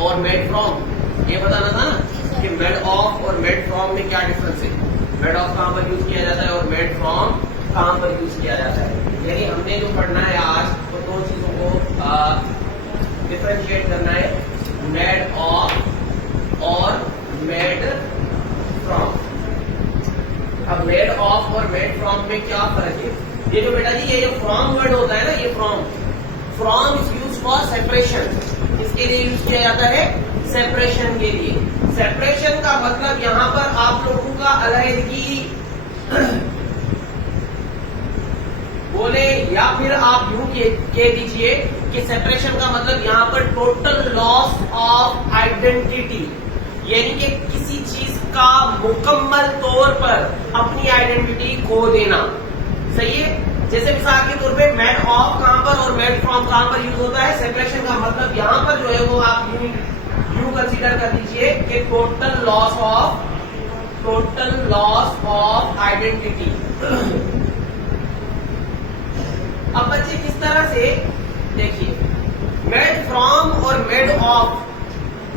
और made from, ये बताना था ना कि मेड ऑफ और मेड फ्रॉम में क्या डिफरेंस है। मेड ऑफ कहां पर यूज किया जाता है और मेड फ्रॉम कहां पर यूज किया जाता है। यानी हमने जो पढ़ना है आज, तो दो चीजों को डिफरेंशिएट करना है, मेड ऑफ और मेड फ्रॉम। अब मेड ऑफ और मेड फ्रॉम में क्या फर्क है? ये जो बेटा जी ये जो फ्रॉम वर्ड होता है ना, ये from is use for separation. इसके लिए यूज किया जाता है सेपरेशन के लिए। सेपरेशन का मतलब यहां पर आप लोगों का अलग-अलगी बोले, या फिर आप यूं कह दीजिए कि सेपरेशन का मतलब यहां पर टोटल लॉस ऑफ आइडेंटिटी, यानी कि किसी चीज का मुकम्मल तौर पर अपनी आइडेंटिटी खो देना। सही है। जैसे मिसाल के तौर पे मेड ऑफ कहां पर और मेड फ्रॉम कहां पर यूज होता है? सेपरेशन का मतलब यहां पर जो है वो आप यूं कंसीडर कर दीजिए कि टोटल लॉस ऑफ आइडेंटिटी। अब बच्चे किस तरह से देखिए, मेड फ्रॉम और मेड ऑफ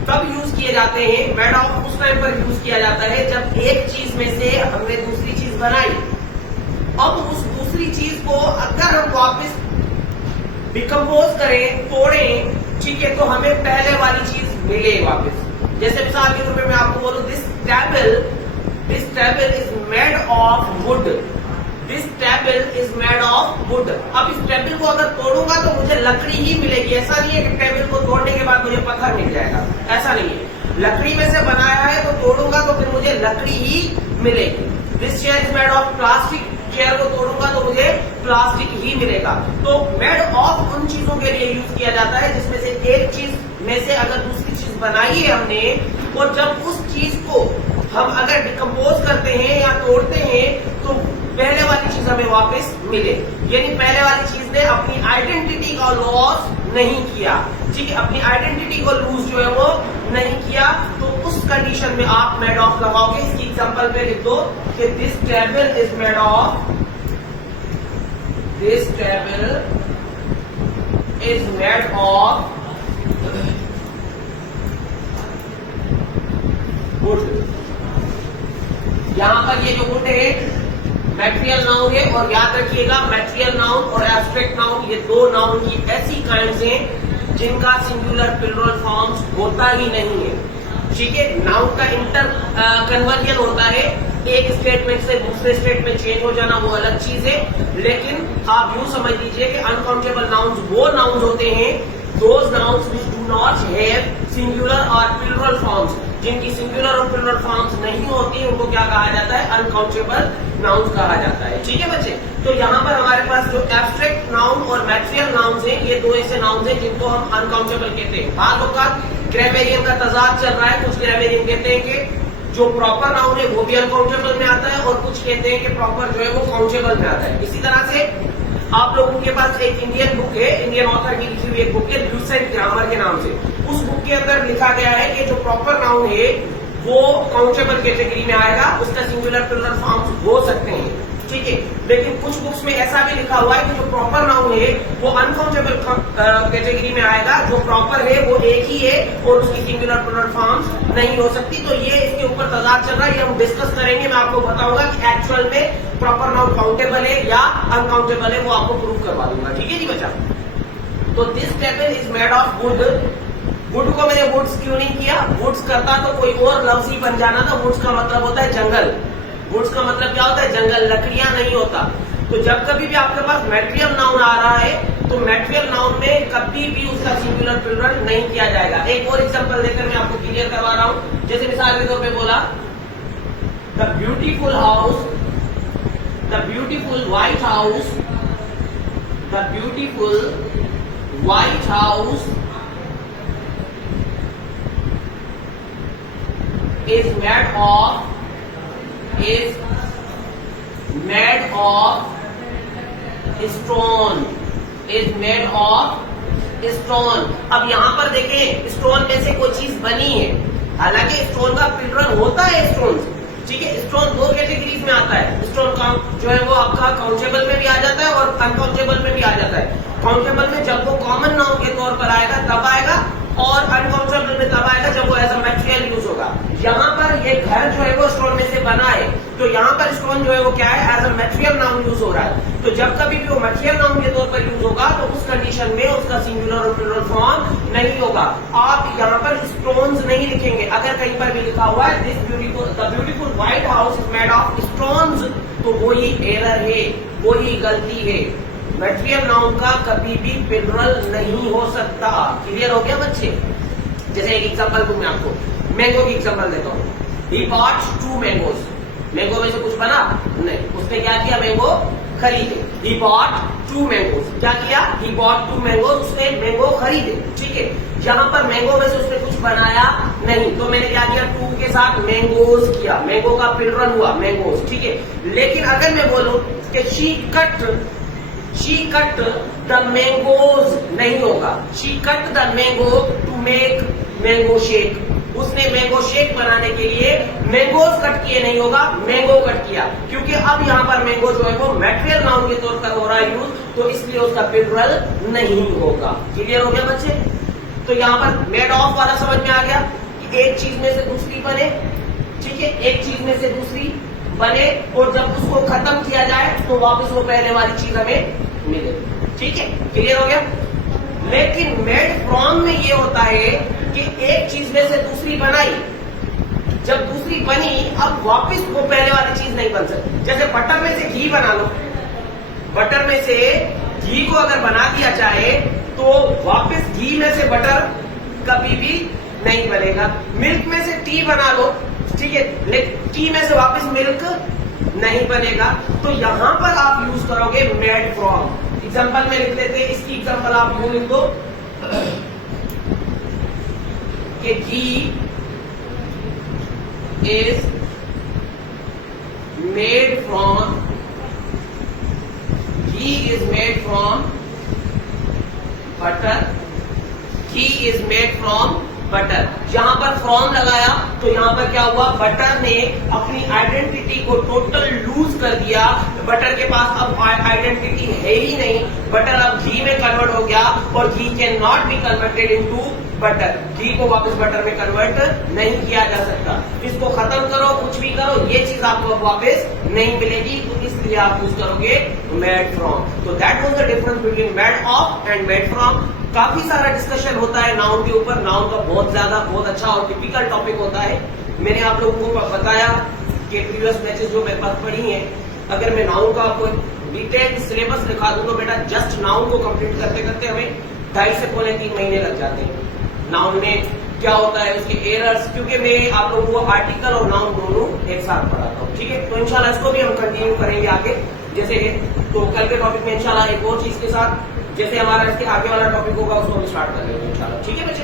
कब यूज किए जाते हैं? मेड ऑफ उस टाइम पर यूज किया जाता है जब एक चीज में से हमने दूसरी चीज बनाई। अब उस दूसरी चीज को अगर हम वापस डिकम्पोज करें, तोड़ें, ठीक है, तो हमें पहले वाली चीज मिले वापस। जैसे मिसाल के तौर पे मैं आपको बोलूं, this table is made of would. This table is made of would. अब इस टेबल को अगर तोड़ूंगा तो मुझे लकड़ी ही मिलेगी। ऐसा नहीं है कि टेबल को तोड़ने के बाद मुझे पत्थर मिल जाएगा, ऐसा नहीं है। लकड़ी में से बनाया है तो तोड़ूंगा तो फिर मुझे लकड़ी ही मिलेगी। This chair is made of plastic. Chair को तोड़ूंगा तो मुझे प्लास्टिक ही मिलेगा। तो मेड ऑफ उन चीजों के लिए यूज किया जाता है जिसमें से एक चीज में से अगर दूसरी चीज बनाई है हमने, और जब उस चीज को हम अगर डिकम्पोज करते हैं या तोड़ते हैं तो पहले वाली चीज हमें वापस मिले। यानी पहले वाली चीज ने अपनी आइडेंटिटी का लॉस नहीं किया, ठीक है, अपनी आइडेंटिटी को लूज जो है वो नहीं किया। तो उस कंडीशन में आप मेड ऑफ लगाओगे। इसकी एग्जांपल पे लिख दो कि this table is made of would. यहां पर ये जो वुड है मैटेरियल नाउन है, और याद रखिएगा मेटेरियल नाउन और एब्स्ट्रैक्ट नाउन ये दो नाउन की ऐसी काइंड्स हैं जिनका सिंगुलर प्लूरल फॉर्म्स होता ही नहीं है, ठीक है। नाउन का इंटर कन्वर्जन होता है, एक स्टेटमेंट से दूसरे स्टेटमेंट चेंज हो जाना वो अलग चीज है, लेकिन आप यूं समझ लीजिए कि अनकाउंटेबल नाउन्स वो नाउन्स होते हैं, those nouns which do not have singular और प्लूरल फॉर्म्स, जिनकी सिंगुलर और प्लूरल फॉर्म्स नहीं होती उनको क्या कहा जाता है? अनकाउंटेबल नाउन्स कहा जाता है, ठीक है बच्चे। तो यहाँ पर हमारे पास जो एब्स्ट्रैक्ट नाउन और मैटेरियल नाउन्स हैं, ये दो ऐसे नाउन्स हैं जिनको हम अनकाउंटेबल कहते हैं। बात होगा ग्रामेरियन का तजाद चल रहा है, कुछ ग्रामेरियन कहते हैं कि जो प्रॉपर नाउन है वो भी अनकाउंटेबल में आता है, और कुछ कहते हैं कि प्रॉपर जो है वो काउंटेबल में आता है। इसी तरह से आप लोगों के पास एक इंडियन बुक है, इंडियन ऑथर की लिखी हुई एक बुक है ल्यूसेंट ग्रामर के नाम से। उस बुक के अंदर लिखा गया है कि जो प्रॉपर नाउन है वो काउंटेबल कैटेगरी में आएगा, उसका सिंगुलर प्लूरल फॉर्म्स हो सकते हैं, ठीक है। लेकिन कुछ बुक्स में ऐसा भी लिखा हुआ है कि जो प्रॉपर नाउन है वो अनकाउंटेबल कैटेगरी में आएगा, जो प्रॉपर है वो एक ही है और उसकी सिंगुलर प्लूरल फॉर्म्स नहीं हो सकती। तो ये इसके ऊपर तजाद चल रहा है, ये हम डिस्कस करेंगे। मैं आपको बताऊंगा कि एक्चुअल में प्रॉपर नाउन काउंटेबल है या अनकाउंटेबल है, वो आपको प्रूव करवा दूंगा, ठीक है जी बच्चा। तो this table is made of would. Would को मैंने वुड्स क्यों नहीं किया? वुड्स करता तो कोई और लफ्ज ही बन जाना था। वुड्स का मतलब होता है जंगल। वुड्स का मतलब क्या होता है? जंगल, लकड़ियां नहीं होता। तो जब कभी भी आपके पास मैटेरियल नाउन आ रहा है तो मैटेरियल नाउन में कभी भी उसका सिंगुलर प्लूरल नहीं किया जाएगा। एक और एग्जांपल देकर मैं आपको क्लियर करवा रहा हूं। जैसे मिसाल के तौर पे बोला, the beautiful house, the beautiful white house, the beautiful white house is made of stone, is made of stone। अब यहाँ पर देखें स्टोन में से कोई चीज बनी है, हालांकि स्टोन का प्लूरल होता है स्टोन, ठीक है। स्टोन दो कैटेगरीज में आता है। स्टोन जो है वो आपका काउंटेबल में भी आ जाता है और अनकाउंटेबल में भी आ जाता है। काउंटेबल में जब वो कॉमन नाउन के तौर पर आएगा तब आएगा, और अनकाउंटेबल में बना है, तो यहाँ पर स्टोन जो है वो क्या है, as a material noun use हो रहा है। तो जब कभी भी वो मटेरियल नाउन के तौर पर यूज होगा तो उस कंडीशन में उसका सिंगुलर और प्लूरल फॉर्म नहीं होगा। आप यहाँ पर स्टोन्स नहीं लिखेंगे। अगर कहीं पर भी लिखा हुआ है this beautiful the beautiful white house is made of stones, तो वो ही एरर है, वो ही गलती है। मटेरियल नाउन का कभी भी प्लूरल नहीं हो सकता। क्लियर हो गया बच्चे? जैसे एक एग्जांपल दूं मैं आपको, मैंगो की एग्जांपल देता हूँ। ही बॉट 2 मैंगोज, मैंगो में से कुछ बना नहीं, उसने क्या किया, मैंगो खरीदे। ही बॉट 2 मैंगोज, क्या किया, ही बॉट 2 मैंगोज, उसने मैंगो खरीदे। ठीक है, यहाँ पर मैंगो में से उसने कुछ बनाया नहीं, तो मैंने क्या किया, 2 के साथ मैंगोज किया, मैंगो का प्लूरल हुआ मैंगोज। ठीक है, लेकिन अगर मैं बोलूं कि शी कट द मैंगोज, नहीं होगा। She cut the mango to make mango shake, उसने मैंगो शेक बनाने के लिए मैंगोज कट किए, नहीं होगा, मैंगो कट किया। क्योंकि अब यहाँ पर मैंगो जो है वो मटेरियल नाउन के तौर पर हो रहा है यूज, तो इसलिए उसका प्लूरल नहीं होगा। क्लियर हो गया बच्चे? तो यहाँ पर मेड ऑफ वाला समझ में आ गया कि एक चीज में से दूसरी बने। ठीक है, एक चीज में से दूसरी बने और जब उसको खत्म किया जाए तो वापस वो पहले वाली चीज हमें मिले। ठीक है, क्लियर हो गया? लेकिन मेड फ्रॉम में ये होता है कि एक चीज में से दूसरी बनाई, जब दूसरी बनी अब वापस वो पहले वाली चीज नहीं बन सकती। जैसे बटर में से घी बना लो, बटर में से घी को अगर बना दिया जाए तो वापस घी में से बटर कभी भी नहीं बनेगा। मिल्क में से टी बना लो, ठीक है, लेकिन टी में से वापस मिल्क नहीं बनेगा। तो यहां पर आप यूज करोगे मेड फ्रॉम। एग्जांपल में लिख लेते हैं, इसकी एग्जांपल आप यूं लिख दो कि ghee is made from, ghee is made from butter, ghee is made from butter. यहां पर फ्रॉम लगाया तो यहां पर क्या हुआ, बटर ने अपनी आइडेंटिटी को टोटल लूज कर दिया। बटर के पास अब आइडेंटिटी है ही नहीं, बटर अब घी में कन्वर्ट हो गया और ghee can not be converted into butter. घी को वापस बटर में कन्वर्ट नहीं किया जा सकता। इसको खत्म करो, कुछ भी करो, ये चीज आपको अब वापस नहीं मिलेगी, तो इसलिए आप यूज करोगे मेड फ्रॉम। तो that was the difference between made of and made from. काफी सारा डिस्कशन होता है नाउन के ऊपर, नाउन का बहुत अच्छा और टिपिकल टॉपिक होता है। मैंने आप लोगों को बताया कि प्रीवियस बैचेस जो मेरे पास पढ़ी हैं, अगर मैं नाउन का आपको डिटेल सिलेबस दिखा दूं तो बेटा जस्ट नाउन को कंप्लीट करते करते हमें 2.5 से पौने 3 महीने लग जाते हैं। नाउन में क्या होता है, उसके एरर्स, क्योंकि मैं आप लोगों को आर्टिकल और नाउन दोनों एक साथ पढ़ाता हूँ। ठीक है, तो इंशाल्लाह इसको भी हम कंटिन्यू करेंगे आगे। जैसे कि तो कल के टॉपिक में इंशाल्लाह एक और चीज के साथ, जैसे हमारा इसके आगे वाला टॉपिक होगा उसको हम स्टार्ट कर लेंगे इंशाल्लाह। ठीक है बच्चे?